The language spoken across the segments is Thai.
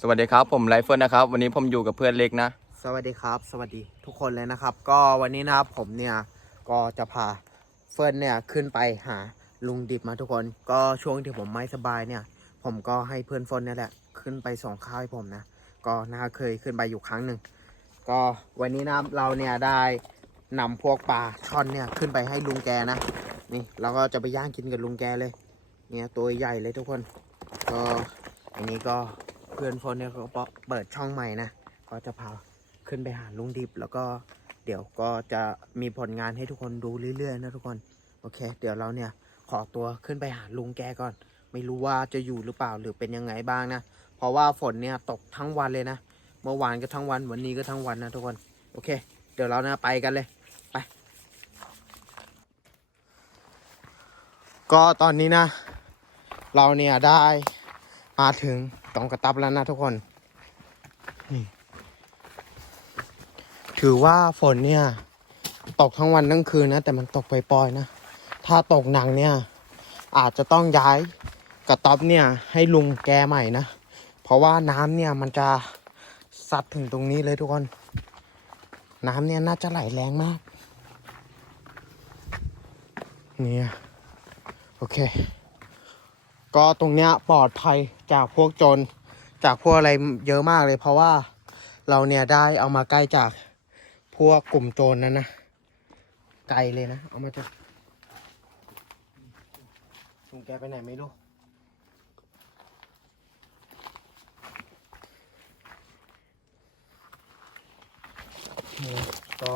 สวัสดีครับผมไลฟ์เฟิร์นนะครับ วันนี้ผมอยู่กับเพื่อนเล็กนะ สวัสดีครับ สวัสดีทุกคนเลยนะครับ ก็วันนี้นะครับผมเนี่ยก็จะพาเฟิร์นเนี่ยขึ้นไปหาลุงดิบมาทุกคน ก็ช่วงที่ผมไม่สบายเนี่ย ผมก็ให้เพื่อนเฟิร์นเนี่ยแหละขึ้นไปส่งข้าวให้ผมนะ ก็น่าเคยขึ้นไปอยู่ครั้งหนึ่งก็วันนี้นะเราเนี่ยได้นำพวกปลาช่อนเนี่ยขึ้นไปให้ลุงแกนะนี่เราก็จะไปย่างกินกับลุงแกเลย เนี่ยตัวใหญ่เลยทุกคน ก็อันนี้ก็ เพื่อนเฟิร์นเนี่ยเขาเปิดช่องใหม่นะ ก็จะพาขึ้นไปหาลุงดิบ แล้วก็เดี๋ยวก็จะมีผลงานให้ทุกคนดูเรื่อยๆนะทุกคน โอเค เดี๋ยวเราเนี่ยขอตัวขึ้นไปหาลุงแกก่อน ไม่รู้ว่าจะอยู่หรือเปล่าหรือเป็นยังไงบ้างนะ เพราะว่าฝนเนี่ยตกทั้งวันเลยนะ เมื่อวานก็ทั้งวันวันนี้ก็ทั้งวันนะทุกคน โอเค เดี๋ยวเรานะไปกันเลยไป ก็ตอนนี้นะ เราเนี่ยได้มาถึง ตรงกระตับแล้วนะทุกคนถือว่าฝนเนี่ย ตกทั้งวันทั้งคืนนะ แต่มันตกปล่อยๆนะ ถ้าตกหนักเนี่ย อาจจะต้องย้ายกระต๊อบเนี่ย ให้ลุงแกใหม่นะ เพราะว่าน้ำเนี่ยมันจะซัดถึงตรงนี้เลยทุกคน น้ำเนี่ยน่าจะไหลแรงมาก เนี่ย โอเค ก็ตรงเนี้ยปลอดภัยจากพวกโจรจากพวกอะไรเยอะมากเลย เพราะว่าเราเนี่ยได้เอามาใกล้จากพวกกลุ่มโจรนั้นนะไกลเลยนะเอามาจากลุงแกไปไหนไม่รู้นี่ก็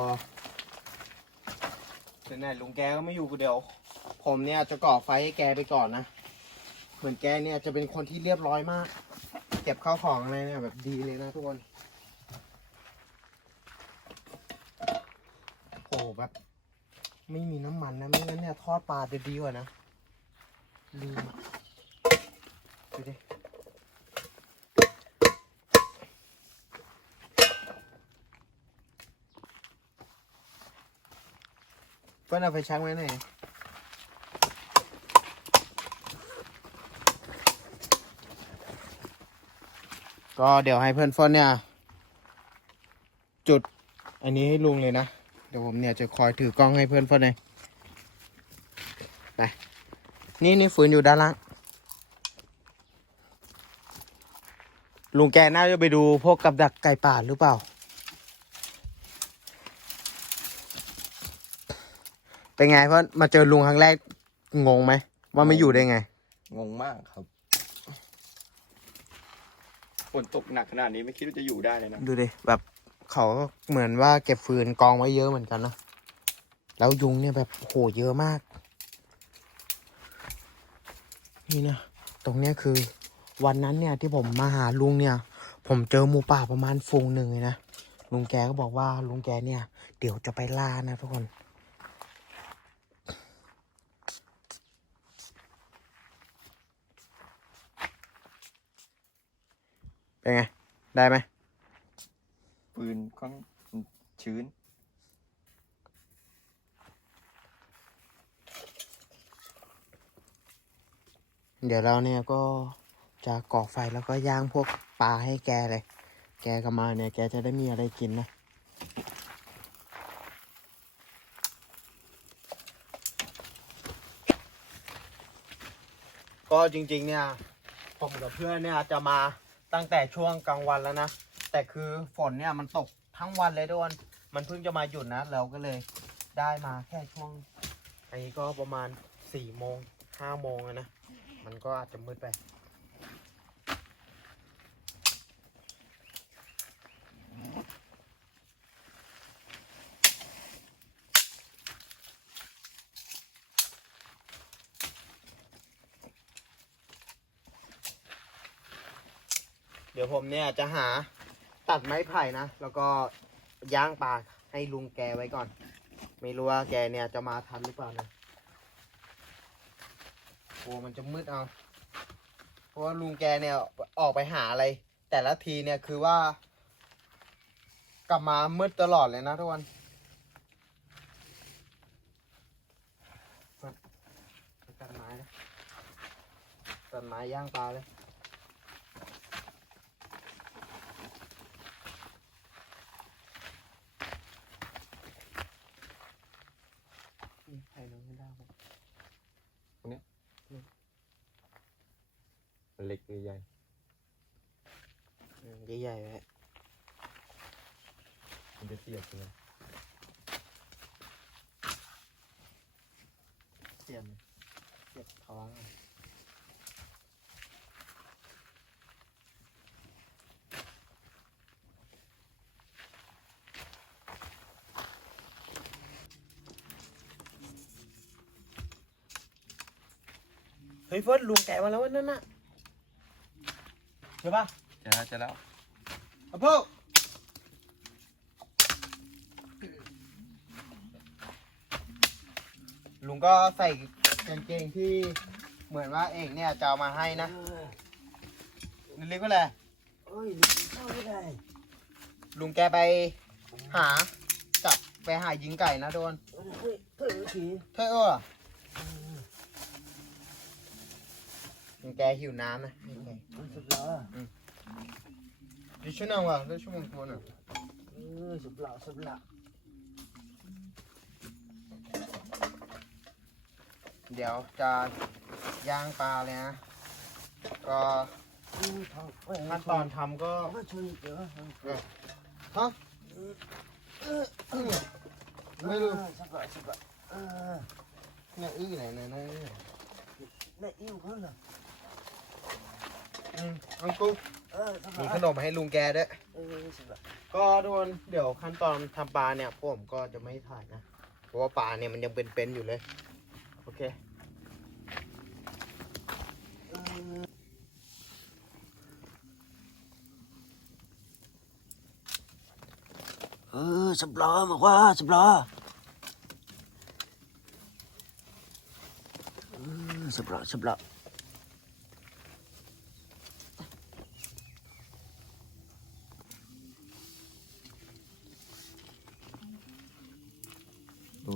ถึงไหนลุงแกก็ไม่อยู่กูเดี๋ยว ผมเนี่ยจะก่อไฟให้แกไปก่อนนะ เหมือนแกเนี่ยจะเป็นคนที่เรียบร้อยมาก เก็บข้าวของอะไรเนี่ยแบบดีเลยนะทุกคนโอ้โหแบบ ไม่มีน้ำมันนะไม่งั้นเนี่ยทอดปลาจะดีกว่านะลืมอะดูดิเพื่อนเอาไฟชักไว้ไหน ก็เดี๋ยวให้เพื่อนฟิร์นเนี่ย จุดอันนี้ให้ลุงเลยนะ เดี๋ยวผมเนี่ยจะคอยถือกล้องให้เพื่อนเพื่อนเลยไปนี่นี่ฟืนอยู่ด้านล่างลุงแกน่าจะไปดูพวกกับดักไก่ป่าหรือเปล่า เป็นไงเพื่อนมาเจอลุงครั้งแรกงงไหมว่าไม่อยู่ได้ไง งงมากครับ ฝนตกหนักขนาดนี้ไม่คิดว่าจะอยู่ได้เลยนะ ดูดิแบบเขาก็เหมือนว่าเก็บฟืนกองไว้เยอะเหมือนกันนะแล้วยุงเนี่ยแบบโหเยอะมาก นี่นะตรงเนี้ยคือ วันนั้นเนี่ยที่ผมมาหาลุงเนี่ย ผมเจอหมูป่าประมาณฟูงหนึ่งเลยนะลุงแกก็บอกว่าลุงแกเนี่ย เดี๋ยวจะไปล่านะทุกคน เป็นไง ได้ไหมปืนค่อนชื้น เดี๋ยวเราเนี่ยก็จะก่อไฟแล้วก็ย่างพวกปลาให้แกเลย แกก็มาเนี่ยแกจะได้มีอะไรกินนะก็จริงๆเนี่ย ผมกับเพื่อนเนี่ยจะมา ตั้งแต่ช่วงกลางวันแล้วนะ แต่คือฝนเนี่ยมันตกทั้งวันเลยทุกคนมันเพิ่งจะมาหยุดนะ เราก็เลยได้มาแค่ช่วงอันนี้ก็ประมาณสี่โมงห้าโมงนะ มันก็อาจจะมืดไป เดี๋ยวผมเนี่ยจะหาตัดไม้ไผ่นะ แล้วก็ย่างปลาให้ลุงแกไว้ก่อน ไม่รู้ว่าแกเนี่ยจะมาทันหรือเปล่านะโอ้มันจะมืดเอา เพราะว่าลุงแกเนี่ยออกไปหาอะไร แต่ละทีเนี่ยคือว่า กลับมามืดตลอดเลยนะทุกคนตัดไม้นะตัดไม้ย่างปลาเลย ตัวใหญ่ อืมใหญ่ๆไว้ มันจะ เสียบเลยเสียบเสียบท้องเฮ้ยเฟิร์สลุงแกะมาแล้วนั่นน่ะใช่ปะจะแล้วจะแล้วอะพวกลุง ก็ใส่กางเกงที่เหมือนว่าเอกเนี่ยจะเอามาให้นะนี่เรียกว่าอะไรเอ้ยลุงเข้าไม่ได้ลุงแกไปหาจับไปหายิงไก่นะโดนเฮ้ยเฮ้ยทีเท่เออลุงแกหิวน้ำนะมันสุดละดิชั่วโมงว่ะดิชั่วโมงตัวน่ะเออสุดละสุดละ เดี๋ยวจะย่างปลาเลยนะ ก็ขั้นตอนทำก็มาชนเดี๋ยวฮะไม่รู้สุดละสุดละเออเนี่ยอื้อไหนไหนไหนแม่อิ่วเขาเหรออืมอังกูเออสุดมีขนมให้ลุงแกด้วยก็ทุกคนเดี๋ยวขั้นตอนทำปลาเนี่ยผมก็จะไม่ถ่ายนะ เพราะว่าปลาเนี่ยมันยังเป็นๆอยู่เลย อเคเออสุดละบอกว่าสับละเออสับละสุดละ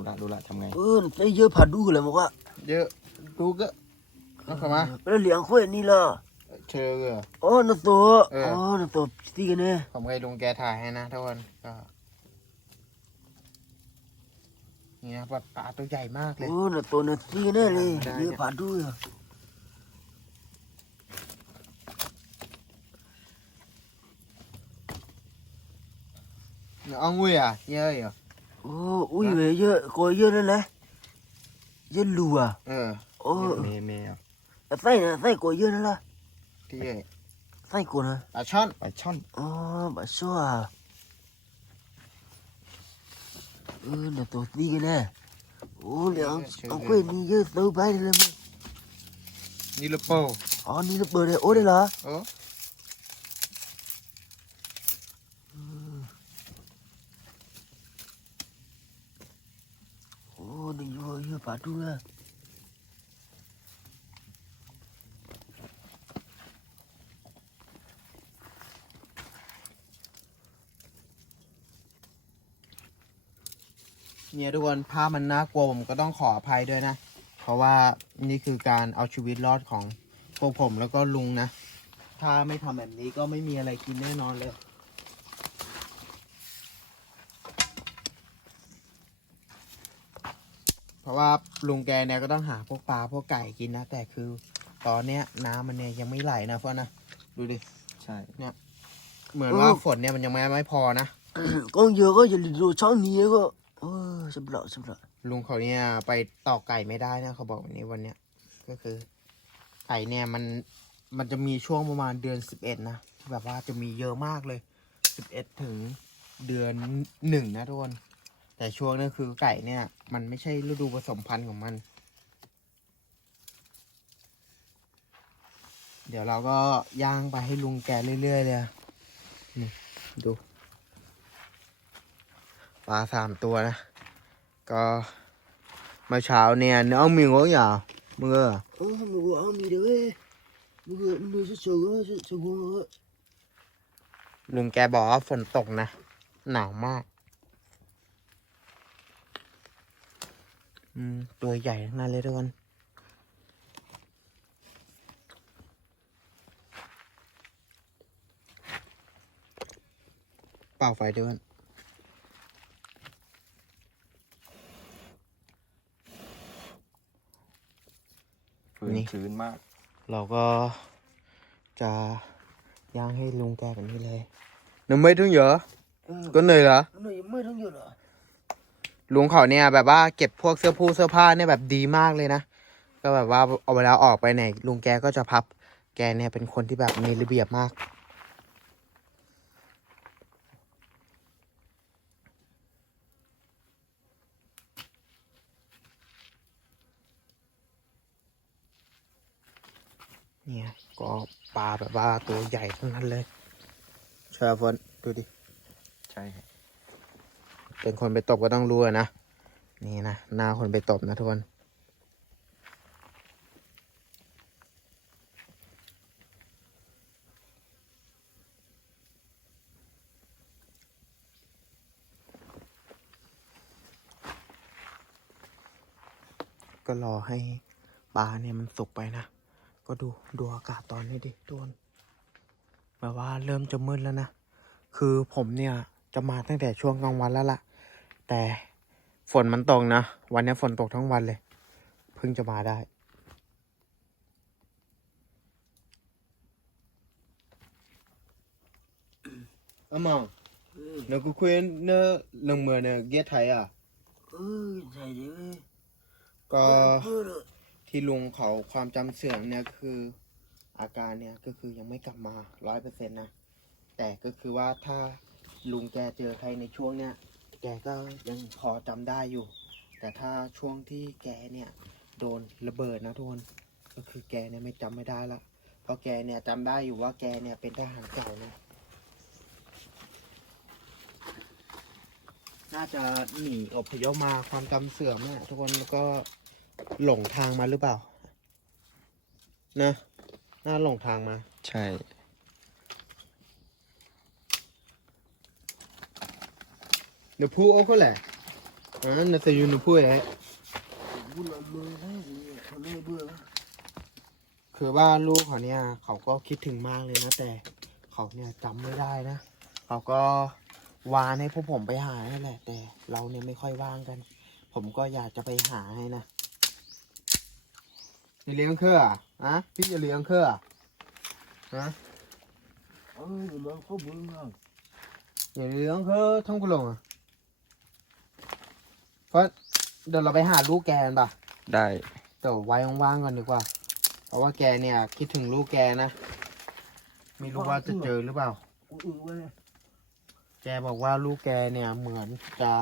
ละดูละทำไง เออไปเยอะผ่าดูเลยบอกว่าเยอะดูก็เอาเข้ามาแล้วเหลียงข้วยนี่ล่ะเชิญเลยอ๋อนั่นตัวเอออ๋ อ๋อนั่นตัวตีกันเนี่ยผมให้ลุงแกถ่ายให้นะทุกคนก็นี่นะปลาปลาตัวใหญ่มากเลย โอ้นั่นตัวนั่นตีกันแน่เลยได้ เยอะผ่าดูอะเอางุ้ยอะเยอะอยู่ โอ้อุ้ยเว้ยเยอะกว่าเยอะนั่นแหละเยอะรัวเออโอ้เมย์เมย์อะไส้นะไส้กว่าเยอะนั่นละที่เยอะไส้กว่านะปลาช่อนปลาช่อนอ๋อบะชัวเออน่ะตัวตีกันแน่โอ้เหลียงเอากล้วยนี่เยอะเติบไปเลยมั้งนี่ลูกโป้อ๋อนี่ระเบิดเลยโอ้ได้เหรอโอ้โอ้นี่ เยอะเยอะผ่าดูอะเนี่ยทุกคนภาพมันน่ากลัวผมก็ต้องขออภัยด้วยนะ เพราะว่านี่คือการเอาชีวิตรอดของพวกผมแล้วก็ลุงนะ ถ้าไม่ทำแบบนี้ก็ไม่มีอะไรกินแน่นอนเลย เพราะว่าลุงแกเนี่ยก็ต้องหาพวกปลาพวกไก่กินนะ แต่คือตอนเนี้ยน้ำมันเนี่ยยังไม่ไหลนะเพื่อนนะดูดิใช่ เหมือนว่าฝนเนี่ยมันยังไม่ไม่พอนะ ก็เยอะก็อย่าดูช่องนี้ก็เออสำหรับสำหรับลุงเขาเนี่ยไปตอกไก่ไม่ได้นะเขาบอกวันนี้วันเนี้ยก็คือ ไก่เนี่ยมันมันจะมีช่วงประมาณเดือนสิบเอ็ดนะที่แบบว่าจะมีเยอะมากเลยสิบเอ็ดถึงเดือนหนึ่งนะทุกคน แต่ช่วงนั้นคือไก่เนี่ย มันไม่ใช่ฤดูผสมพันธุ์ของมัน เดี๋ยวเราก็ย่างไปให้ลุงแกเรื่อยๆเลยอะนี่ดูปลาสามตัวนะ ก็เมื่อเช้าเนี่ยเนื้อเอามีงงอย่ามึงเออเออมึงว่าเอามีเด้อมึงมึงจะเชื่อจะเชื่อลุงแกบอกว่าฝนตกนะ หนาวมาก อืม ตัวใหญ่ทั้งนั้นเลยทุกคนเป่าไฟด้วยฟืนชื้นมาก เราก็จะย่างให้ลุงแกแบบนี้เลยหนูไม่ถึงเยอะเออก็เหนื่อยเหรอหน่อยไม่ต้องอยู่เหรอ ลุงเขาเนี่ยแบบว่าเก็บพวกเสื้อผู้เสื้อผ้าเนี่ยแบบดีมากเลยนะ ก็แบบว่าเอาเวลาออกไปไหนลุงแกก็จะพับ แกเนี่ยเป็นคนที่แบบมีระเบียบมาก เนี่ยก็ปลาแบบว่าตัวใหญ่ทั้งนั้นเลยเชฟอนดูดิ ใช่ เป็นคนไปตบก็ต้องรู้นะ นี่นะหน้าคนไปตบนะทุกคนก็รอให้ปลาเนี่ยมันสุกไปนะ ก็ดูดูอากาศตอนนี้ดิทุกคนแบบว่าเริ่มจะมืดแล้วนะ คือผมเนี่ยจะมาตั้งแต่ช่วงกลางวันแล้วล่ะ แต่ฝนมันตกนะ วันนี้ฝนตกทั้งวันเลย เพิ่งจะมาได้ อามองเออเนกูคุยเนลงเมือเนเกียไทยอะเออใช่เลยก็เออเออที่ลุงเขาความจำเสื่อมเนี่ยคืออาการเนี่ยก็คือยังไม่กลับมาร้อยเปอร์เซ็นต์นะ แต่ก็คือว่าถ้าลุงแกเจอใครในช่วงเนี้ย แกก็ยังพอจำได้อยู่ แต่ถ้าช่วงที่แกเนี่ย โดนระเบิดนะทุกคนก็คือแกเนี่ยไม่จำไม่ได้ละเพราะแกเนี่ยจำได้อยู่ว่าแกเนี่ยเป็นทหารเก่านะ น่าจะหนีอพยพมาความจำเสื่อมเนี่ยทุกคนแล้วก็หลงทางมาหรือเปล่า นะ น่าหลงทางมา ใช่ เดี๋ยวพูดโอ้เขาแหละอ่าน่าจะอยู่ในพูดแหละบุญละเมือได้เลยเขาเลยเบื่อคือว่าลูกเขาเนี่ย เขาก็คิดถึงมากเลยนะ แต่เขาเนี่ยจำไม่ได้นะ เขาก็วานให้พวกผมไปหานั่นแหละ แต่เราเนี่ยไม่ค่อยว่างกัน ผมก็อยากจะไปหาให้นะจะเลี้ยงเครืออะพี่จะเลี้ยงเครือฮะเออเดี๋ยวมันเขาเบื่อมากอย่าเลี้ยงเครือท่องกุลงอะ เฟิร์สเดี๋ยวเราไปหาลูกแกกันปะได้แต่ไว้ว่างๆก่อนดีกว่า เพราะว่าแกเนี่ยคิดถึงลูกแกนะ ไม่รู้ว่าจะเจอหรือเปล่า กูเออเว้ยแกบอกว่าลูกแกเนี่ยเหมือนจะ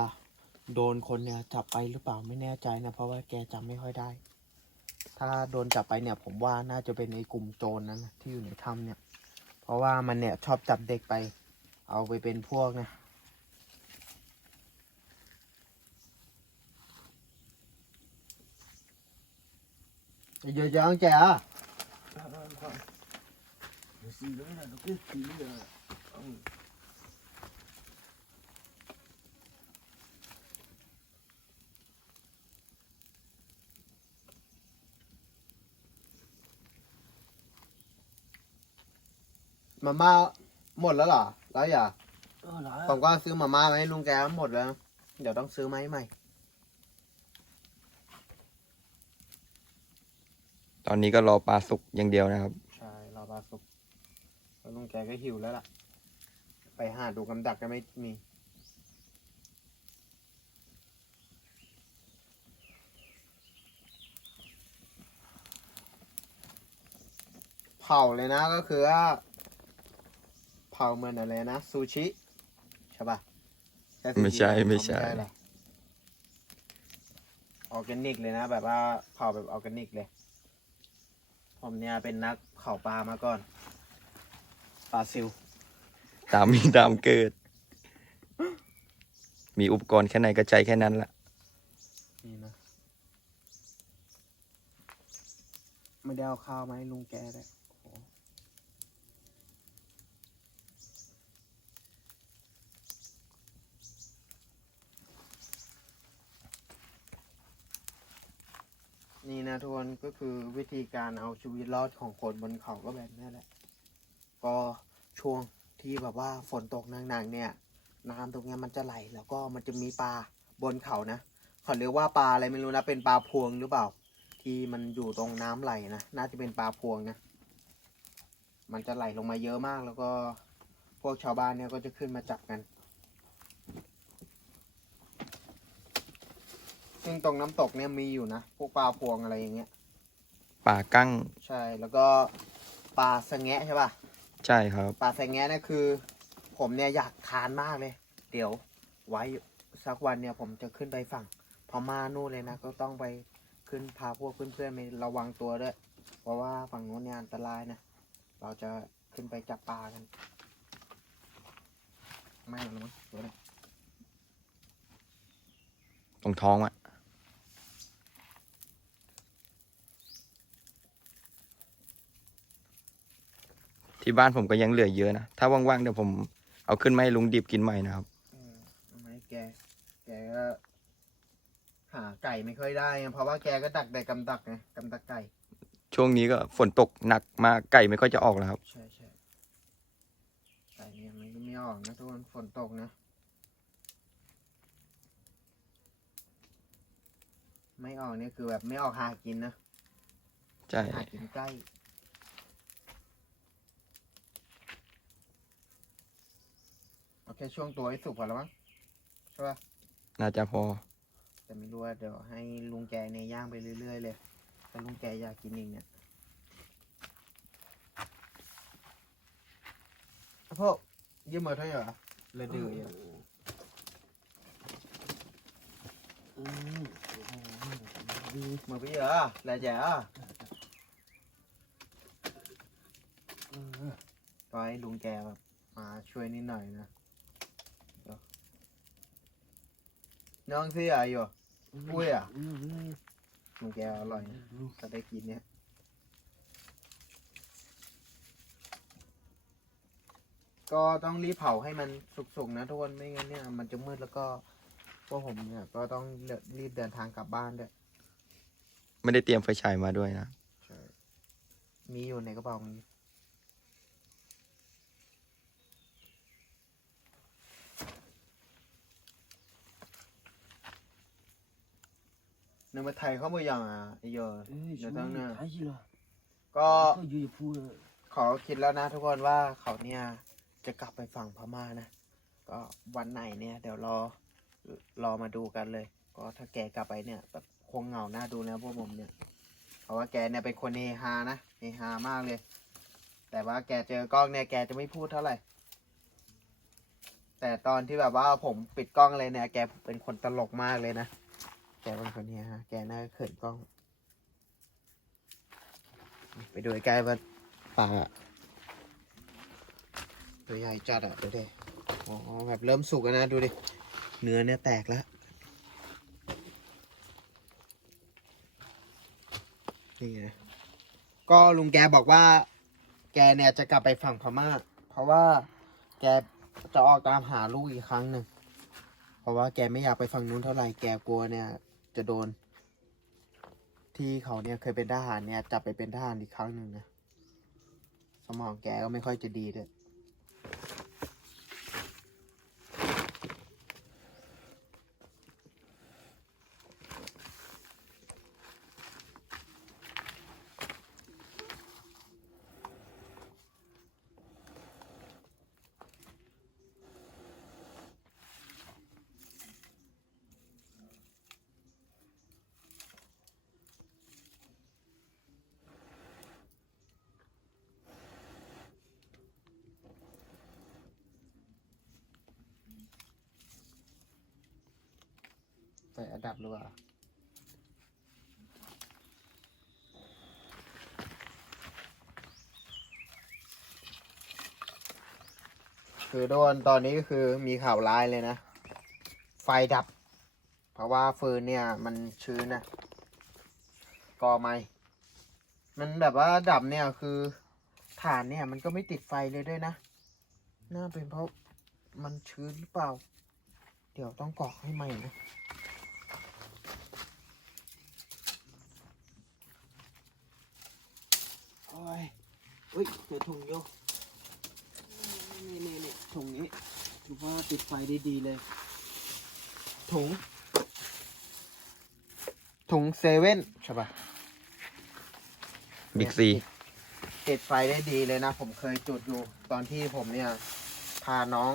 โดนคนเนี่ยจับไปหรือเปล่าไม่แน่ใจนะ เพราะว่าแกจำไม่ค่อยได้ ถ้าโดนจับไปเนี่ย ผมว่าน่าจะเป็นในกลุ่มโจรนั้นนะที่อยู่ในถ้ำเนี่ย เพราะว่ามันเนี่ยชอบจับเด็กไป เอาไปเป็นพวกนะ เยอะๆแกอะเดี๋ยวสิเลยนะเราเก็บสีเลยเออมาม่าหมดแล้วเหรอแล้วอย่าเออหลาย ผมก็ซื้อมาม่ามาให้ลุงแกหมดแล้ว เดี๋ยวต้องซื้อมาให้ใหม่ อนนี้ก็รอปลาสุกอย่างเดียวนะครับ ใช่รอปลาสุกแล้วลุงแกก็หิวแล้วล่ะ ไปหาดูกำดักก็ไม่มี เผาเลยนะก็คือว่าเผาเหมือนอะไรนะ ซูชิใช่ปะซูชิไม่ใช่ไม่ใช่เหรอออร์แกนิกเลยนะ แบบว่าเผาแบบออร์แกนิกเลย ผมเนี่ยเป็นนักเผาปลามาก่อน ปลาซิลตามมีตามเกิด มีอุปกรณ์แค่ไหนก็ใจแค่นั้นละนี่นะไม่ได้เอาข้าวมาให้ลุงแกเลยโอ้โห นี่นะทุกคนก็คือวิธีการเอาชีวิตรอดของคนบนเขาก็แบบนี้แหละ ก็ช่วงที่แบบว่าฝนตกหนักๆเนี่ย น้ำตรงเนี้ยมันจะไหลแล้วก็มันจะมีปลาบนเขานะเขาเรียกว่าปลาอะไรไม่รู้นะเป็นปลาพวงหรือเปล่า ที่มันอยู่ตรงน้ำไหลนะน่าจะเป็นปลาพวงนะมันจะไหลลงมาเยอะมากแล้วก็พวกชาวบ้านเนี่ยก็จะขึ้นมาจับกัน ซึ่งตรงน้ำตกเนี่ยมีอยู่นะ พวกปลาพวงอะไรอย่างเงี้ย ป่ากั้งใช่แล้วก็ปลาสะแงะใช่ป่ะ ใช่ครับ ปลาสะแงะเนี่ยคือ ผมเนี่ยอยากทานมากเลย เดี๋ยวไว้สักวันเนี่ยผมจะขึ้นไปฝั่งพม่านู่นเลยนะ ก็ต้องไปขึ้นพาพวกเพื่อนๆไประวังตัวด้วย เพราะว่าฝั่งนู้นเนี่ยอันตรายนะ เราจะขึ้นไปจับปลากัน ไม่เอาแล้วมั้งตัวนี้ตรงท้องอะ ที่บ้านผมก็ยังเหลือเยอะนะ ถ้าว่างๆเดี๋ยวผมเอาขึ้นมาให้ลุงดิบกินใหม่นะครับ อืมทำไมแก แกก็หาไก่ไม่ค่อยได้ไงเพราะว่าแกก็ดักแต่กำดักไงกำดักไก่ ช่วงนี้ก็ฝนตกหนักมากไก่ไม่ค่อยจะออกแล้วครับ ใช่ใช่ไก่เนี่ยมันก็ไม่ออกนะทุกคนฝนตกนะ ไม่ออกเนี่ยคือแบบไม่ออกหากินนะ ใช่ หากินใกล้ โอเคช่วงตัวให้สุกพอแล้วมั้งใช่ปะน่าจะพอ แต่ไม่รู้ว่าเดี๋ยวให้ลุงแกเนี่ยย่างไปเรื่อยๆเลยถ้าลุงแกอยากกินเองเนี่ยพวกยืมมือเท่าไหร่เหรอเลยดื้ออยู่อืมมือพี่เหรอแล้วแจ๋อก็ให้ลุงแกแบบมาช่วยนิดหน่อยนะเดี๋ยว น้องซี่อะอยู่ปุ้ยอะอืมอืมลุงแกอร่อยนะถ้าได้กินเนี่ยก็ต้องรีบเผาให้มันสุกๆนะทุกคนไม่งั้นเนี่ย มันจะมืดแล้วก็พวกผมเนี่ย ก็ต้องรีบเดินทางกลับบ้านด้วยไม่ได้เตรียมไฟฉายมาด้วยนะใช่มีอยู่ในกระเป๋านี้ ในมาไทยเขาบอกอย่างอะไอ้เหี้ยอะเอ้ยเดี๋ยวตั้งหน้าใช่สิล่ะก็เขาอยู่พูดขอคิดแล้วนะทุกคนว่าเขาเนี่ยจะกลับไปฝั่งพม่านะ ก็วันไหนเนี่ยเดี๋ยวรอรอมาดูกันเลย ก็ถ้าแกกลับไปเนี่ยแบบคงเหงาหน้าดูนะพวกผมเนี่ย เพราะว่าแกเนี่ยเป็นคนเฮฮานะเฮฮามากเลย แต่ว่าแกเจอกล้องเนี่ยแกจะไม่พูดเท่าไหร่ แต่ตอนที่แบบว่าผมปิดกล้องเลยเนี่ย แกเป็นคนตลกมากเลยนะ แกเป็นคนเฮฮาแกน่าเขินกล้อง ไปดูใกล้ว่าปลาตัวใหญ่จัดอะดูดิอ๋อแบบเริ่มสุกแล้วนะ ดูดิ เนื้อเนี่ยแตกแล้ว นี่ไง ก็ลุงแกบอกว่า แกเนี่ยจะกลับไปฝั่งพม่า เพราะว่าแกจะออกตามหาลูกอีกครั้งหนึ่ง เพราะว่าแกไม่อยากไปฝั่งนู้นเท่าไหร่ แกกลัวเนี่ย จะโดน ที่เขาเนี่ยเคยเป็นทหารเนี่ยจับไปเป็นทหารอีกครั้งหนึ่งนะ สมองแกก็ไม่ค่อยจะดีเลย คือโดนตอนนี้ก็คือมีข่าวร้ายเลยนะ ไฟดับ เพราะว่าฟืนเนี่ยมันชื้นนะก่อไหมมันแบบว่าดับเนี่ยคือฐานเนี่ยมันก็ไม่ติดไฟเลยด้วยนะน่าเป็นเพราะมันชื้นหรือเปล่า เดี๋ยวต้องกรอกให้ใหม่นะโอ้ยเฮ้ยเจอถุงโย นี่นี่นี่ถุงนี้ถือว่าติดไฟได้ดีเลย ถุง ถุงเซเว่นใช่ปะบิ๊กซีเติดไฟได้ดีเลยนะ ผมเคยจุดอยู่ตอนที่ผมเนี่ย พาน้อง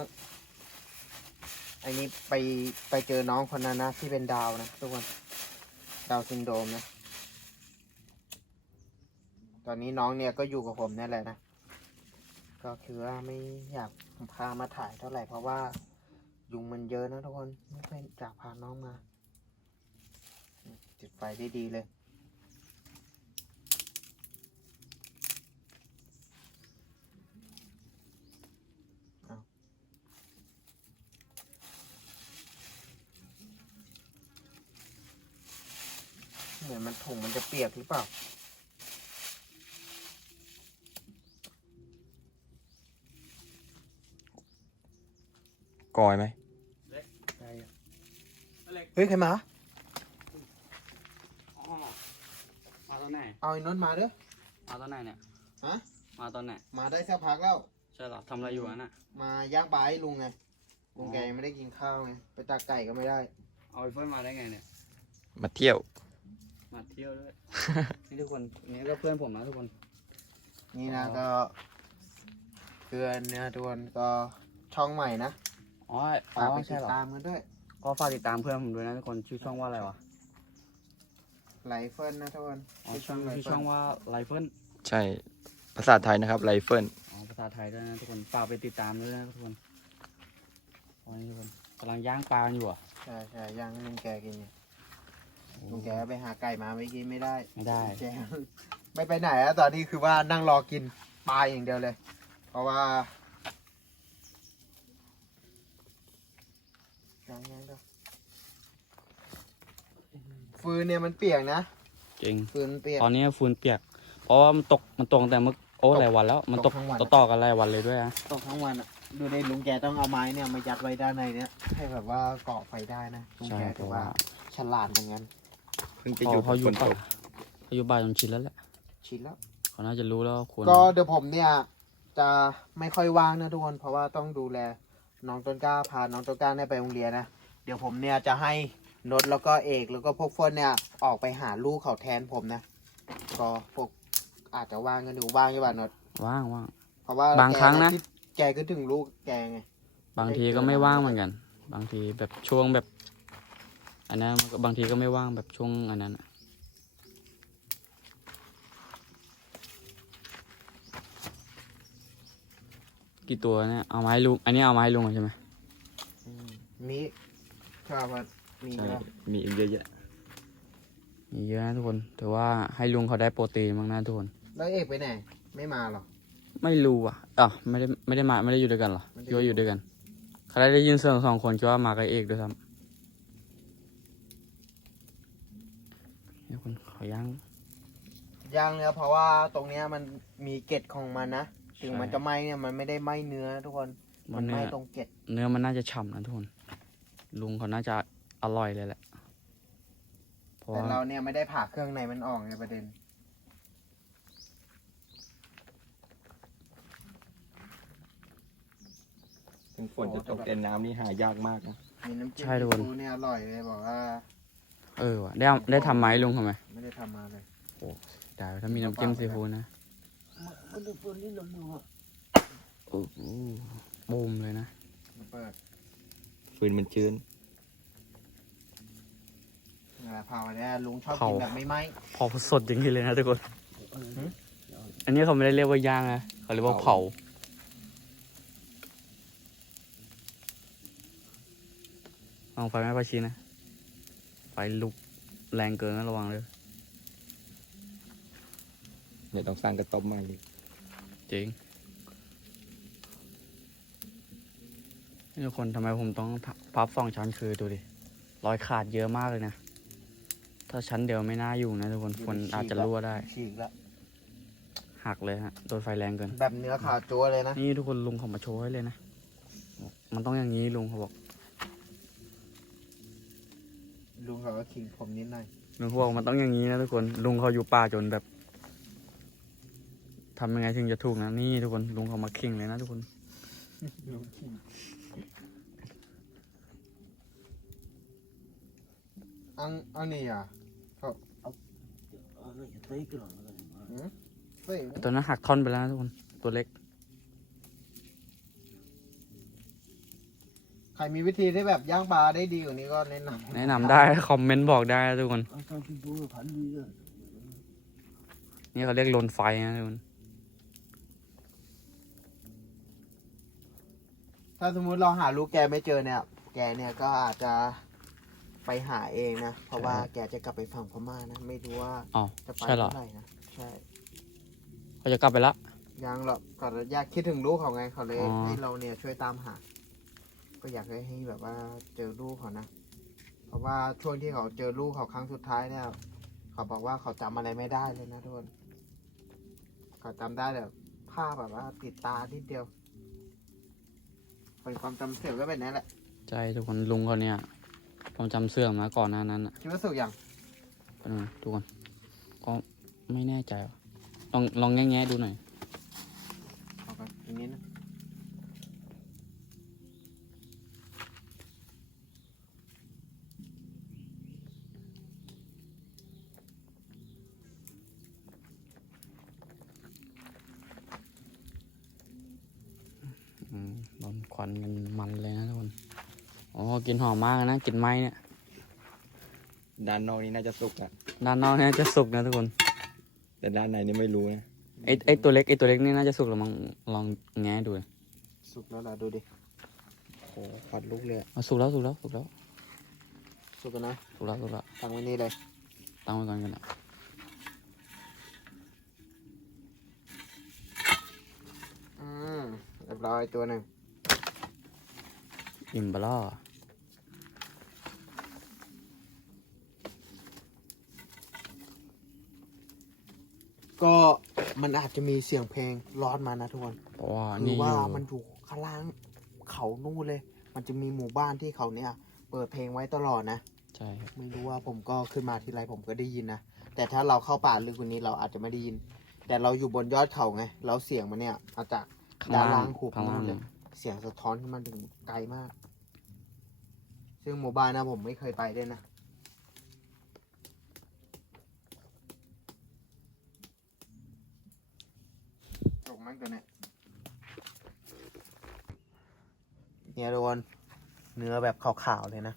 ไอ้นี้ไปไปเจอน้องคนนั้นนะ ที่เป็นดาวนะทุกคนดาวซินโดรมนะ ตอนนี้น้องเนี่ยก็อยู่กับผมนี่แหละนะ ก็คือว่าไม่อยากพามาถ่ายเท่าไหร่เพราะว่ายุงมันเยอะนะทุกคนไม่ค่อยอยากพาน้องมา จุดไฟได้ดีเลย เหมือนมันถุงมันจะเปียกหรือเปล่า กอยไหมเฮ้ย ใครมาอ๋อมาตอนไหน เอาไอ้นนท์มาเด้อ มาตอนไหนเนี่ย ฮะ มาตอนไหน มาได้สักพักแล้ว ใช่เหรอทำอะไรอยู่อะน่ะ มาย่างปลาให้ลุงไง ลุงอ๋อแกยังไม่ได้กินข้าวไง ไปตักไก่ก็ไม่ได้ เอาไอเฟิร์นมาได้ไงเนี่ย มาเที่ยว มาเที่ยวด้วย นี่ทุกคนนี่ก็เพื่อนผมนะทุกคน นี่นะอ๋อก็เพื่อนเนี่ยทุกคนก็ช่องใหม่นะ อ๋ออ๋ฝาอกไปติใช่ดเหรอตามกันด้วยก็ฝากติดตามเพื่อนผมด้วยนะทุกคนชื่อช่องว่าอะไรวะไลเฟิลนะทุกคนอ๋อช่องไลชื่อเฟิลช่องว่าไลเฟิลใช่ ภาษาไทยนะครับไรเฟิลอ๋อภาษาไทยด้วยนะทุกคนฝากไปติดตามด้วยนะทุกคนอ๋อนี่ทุกคนกำลังย่างปลากันอยู่อะใช่ใช่ย่างให้ลุงแกกินเนี่ยลุงแกไปหาไก่มาไม่กินไม่ได้ไม่ได้ลุงแกไม่ไปไหนอะตอนนี้คือว่านั่งรอกินปลาอย่างเดียวเลย เพราะว่า ยังยังเดี๋ยวฟืนเนี่ยมันเปียกนะจริง ฟืนมันเปียก ตอนนี้ฟืนเปียก เพราะว่ามันตกมันตกตั้งแต่เมื่อโอ้หลายวันแล้ว มันตกตกทั้งวันต่อต่อๆกันหลายวันเลยด้วยนะตกทั้งวันอะดูในลุงแกต้องเอาไม้เนี่ยมายัดไว้ด้านในเนี่ยให้แบบว่าเกาะไฟได้นะลุงใช่แกเพถือราะว่าว่าฉลาดเหมือนกันเพิ่งจะพหอยุดเขาอฝยู่นตป่ากเขาอยู่บ้านจนชินแล้วแหละชินแล้ว เขาน่าจะรู้แล้วว่าควรก็เดี๋ยวผมเนี่ยจะไม่ค่อยว่างนะทุกคนเพราะว่าต้องดูแล น้องต้นกล้าพาน้องต้นกล้าเนี่ยไปโรงเรียนนะ เดี๋ยวผมเนี่ยจะให้นดแล้วก็เอกแล้วก็พวกเฟิร์นเนี่ยออกไปหาลูกเขาแทนผมนะ ก็พวกอาจจะว่างกันอยู่ว่างใช่ป่ะนดว่างว่าง เพราะว่าบางครั้งนะ แกคิดแกก็ถึงลูกแกไง บางทีก็ไม่ว่างเหมือนกัน บางทีแบบช่วงแบบ อันนั้นมันก็บางทีก็ไม่ว่างแบบช่วงอันนั้นอะ กี่ตัวเนี่ยเอามาให้ลุงอันนี้เอามาให้ลุงใช่ไหมมีชอบว่ามีใช่แล้วมีอีกเยอะแยะมีเยอะนะทุกคนถือว่าให้ลุงเขาได้โปรตีนบ้างนะทุกคนแล้วเอกไปไหนไม่มาหรอไม่รู้อะอะไม่ได้ไม่ได้มาไม่ได้อยู่ด้วยกันเหรอไม่ได้คิดว่าอยู่ด้วยกันเขาได้ยินเสียงสองคนคิดว่ามากับเอกด้วยซ้ำเดี๋ยวคนขอย่างยังเนี่ยเพราะว่าตรงเนี้ยมันมีเกล็ดของมันนะ ถึงใช่มันจะไหม้เนี่ยมันไม่ได้ไหม้เนื้อทุกคน มันไหม้เนื้อตรงเกล็ดเนื้อมันน่าจะฉ่ำนะทุกคน ลุงเขาน่าจะอร่อยเลยแหละเพราะแต่ว่าเราเนี่ยไม่ได้ผ่าเครื่องในมันออกในประเด็น ถึงฝนจะตกแต่น้ำนี่หายากมากนะมีน้ำจิ้มใช่ทุกคนซีฟู้ดเนี่ยอร่อยเลยบอกว่า เออว่ะได้เอาได้ทำไหมลุงทำไมไม่ได้ทำมาเลยได้ถ้ามีน้ำจิ้มซีฟู้ดนะ มันจะปืนนี่ลงมาโอ้โหบูมเลยนะเปิดฟืนมันชื้นนะเผาเนี่ยลุงชอบเผากินแบบไม่ไหม้พอสดอย่างนี้เลยนะทุกคน อันนี้เขาไม่ได้เรียกว่าย่างนะเขาเรียกว่าเผาลองไฟไม่พาชีนะ ไฟลุกแรงเกินนะระวังเลย เดี๋ยวต้องสร้างกระต๊อบใหม่ จริงนี่ทุกคนทำไมผมต้องพับสองชั้นคือดูดิรอยขาดเยอะมากเลยนะ ถ้าชั้นเดียวไม่น่าอยู่นะทุกคนคนอาจจะรั่วได้ ฉีกแล้วหักเลยฮะโดนไฟแรงเกิน แบบเนื้อขาวจั๊วเลยนะ นี่ทุกคนลุงเขามาโชว์ให้เลยนะบอกมันต้องอย่างนี้ลุงเขาบอก ลุงเขาก็ขิงผมนิดหน่อยลุงเขาบอกมันต้องอย่างนี้นะทุกคน ลุงเขาอยู่ป่าจนแบบ ทำยังไงถึงจะถูกนะนี่ทุกคนลุงเขามาขิงเลยนะทุกคนลุงขิงอังอันนี้อะเอาเงินจะตีกันหรอหืมเฟ้ยตัวนั้นหักท่อนไปแล้วนะทุกคนตัวเล็ก ใครมีวิธีที่แบบย่างปลาได้ดีกว่านี้ก็แนะนำแนะนำได้คอมเมนต์บอกได้นะทุกคนเอาตอนที่ดูพันดีเลยนี่เขาเรียกลนไฟนะทุกคน ถ้าสมมุติเราหาลูกแกไม่เจอเนี่ย แกเนี่ยก็อาจจะไปหาเองนะ เพราะว่าแกจะกลับไปฝั่งพม่านะ ไม่รู้ว่าอ๋อจะไปใช่เหรอเมื่อไหร่นะ ใช่เขาจะกลับไปละ ยังหรอกก็อยากคิดถึงลูกเขาไงเขาเลยอ๋อ ให้เราเนี่ยช่วยตามหา ก็อยากให้ให้แบบว่าเจอลูกเขานะ เพราะว่าช่วงที่เขาเจอลูกเขาครั้งสุดท้ายเนี่ย เขาบอกว่าเขาจำอะไรไม่ได้เลยนะทุกคนเขาจำได้แต่ภาพแบบว่าติดตานิดเดียว เป็นความจำเสื่อมก็เป็นนั่นแหละใช่ทุกคนลุงเขาเนี่ยผมจำเสื่อมมาก่อนหน้านั้นอะคิดว่าสุกอย่างเป็นไงทุกคน ก็ไม่แน่ใจว่ะลองลองแง่ๆดูหน่อย เอาไปอย่างนี้นะ อืมโดนควันกันมันเลยนะทุกคน อ๋อกินหอมมากนะกลินไหม้เนี่ย ด้านนอกนี่น่าจะสุกอะด้านนอกเนี่ยจะสุกนะทุกคน แต่ด้านในนี่ไม่รู้นะไอไอตัวเล็กไอตัวเล็กนี่น่าจะสุกหรือมั้งลองแงะดูเลยสุกแล้วล่ะดูดิโอ้ควันลุกเลยอะเอาสุกแล้วสุกแล้วสุกแล้วสุกแล้วนะสุกแล้วสุกแล้วตั้งไว้นี่เลยตั้งไว้ก่อนกันนะอืมเรียบร้อยตัวหนึ่ง อิ่มบล่อ ก็มันอาจจะมีเสียงเพลงรอดมานะทุกคนเพราะว่าคือนี่อว่ายู่มันอยู่ข้างล่างเขานู่นเลย มันจะมีหมู่บ้านที่เขาเนี่ย เปิดเพลงไว้ตลอดนะ ใช่ครับไม่รู้ว่าผมก็ขึ้นมาทีไรผมก็ได้ยินนะ แต่ถ้าเราเข้าป่าลึกกว่านี้เราอาจจะไม่ได้ยิน แต่เราอยู่บนยอดเขาไงแล้วเสียงมันเนี่ยมาจาก ข้างด้านล่าล่างงหุบข้างล่างนู่นเลยเสียงสะท้อนขึ้นมาถึงไกลมาก ซึ่งหมู่บ้านนะผมไม่เคยไปด้วยนะ ตกมันกันเนี่ยเนี่ยทุกคน เนื้อแบบขาวๆเลยนะ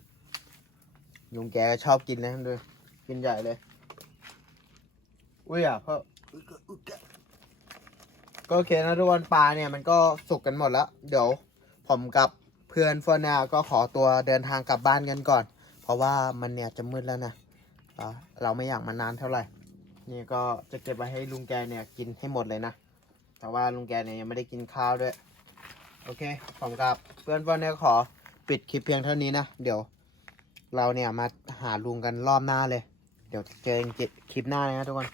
ยุงแกชอบกินนะดูกินใหญ่เลย อุ้ยอะเพราะก็โอเคนะทุกคนปลาเนี่ยมันก็สุกกันหมดแล้ว เดี๋ยวผมกับเพื่อนฟิร์นเน่ก็ขอตัวเดินทางกลับบ้านกันก่อน เพราะว่ามันเนี่ยจะมืดแล้วนะเราไม่อยากมานานเท่าไหร่ นี่ก็จะเก็บไว้ให้ลุงแกเนี่ยกินให้หมดเลยนะ แต่ว่าลุงแกเนี่ยยังไม่ได้กินข้าวด้วย โอเค ผมกับเพื่อนฟิร์นเนี่ยขอ ปิดคลิปเพียงเท่านี้นะ เดี๋ยวเราเนี่ยมาหาลุงกันรอบหน้าเลย เดี๋ยวเจอกันคลิปหน้าเลยนะทุกคน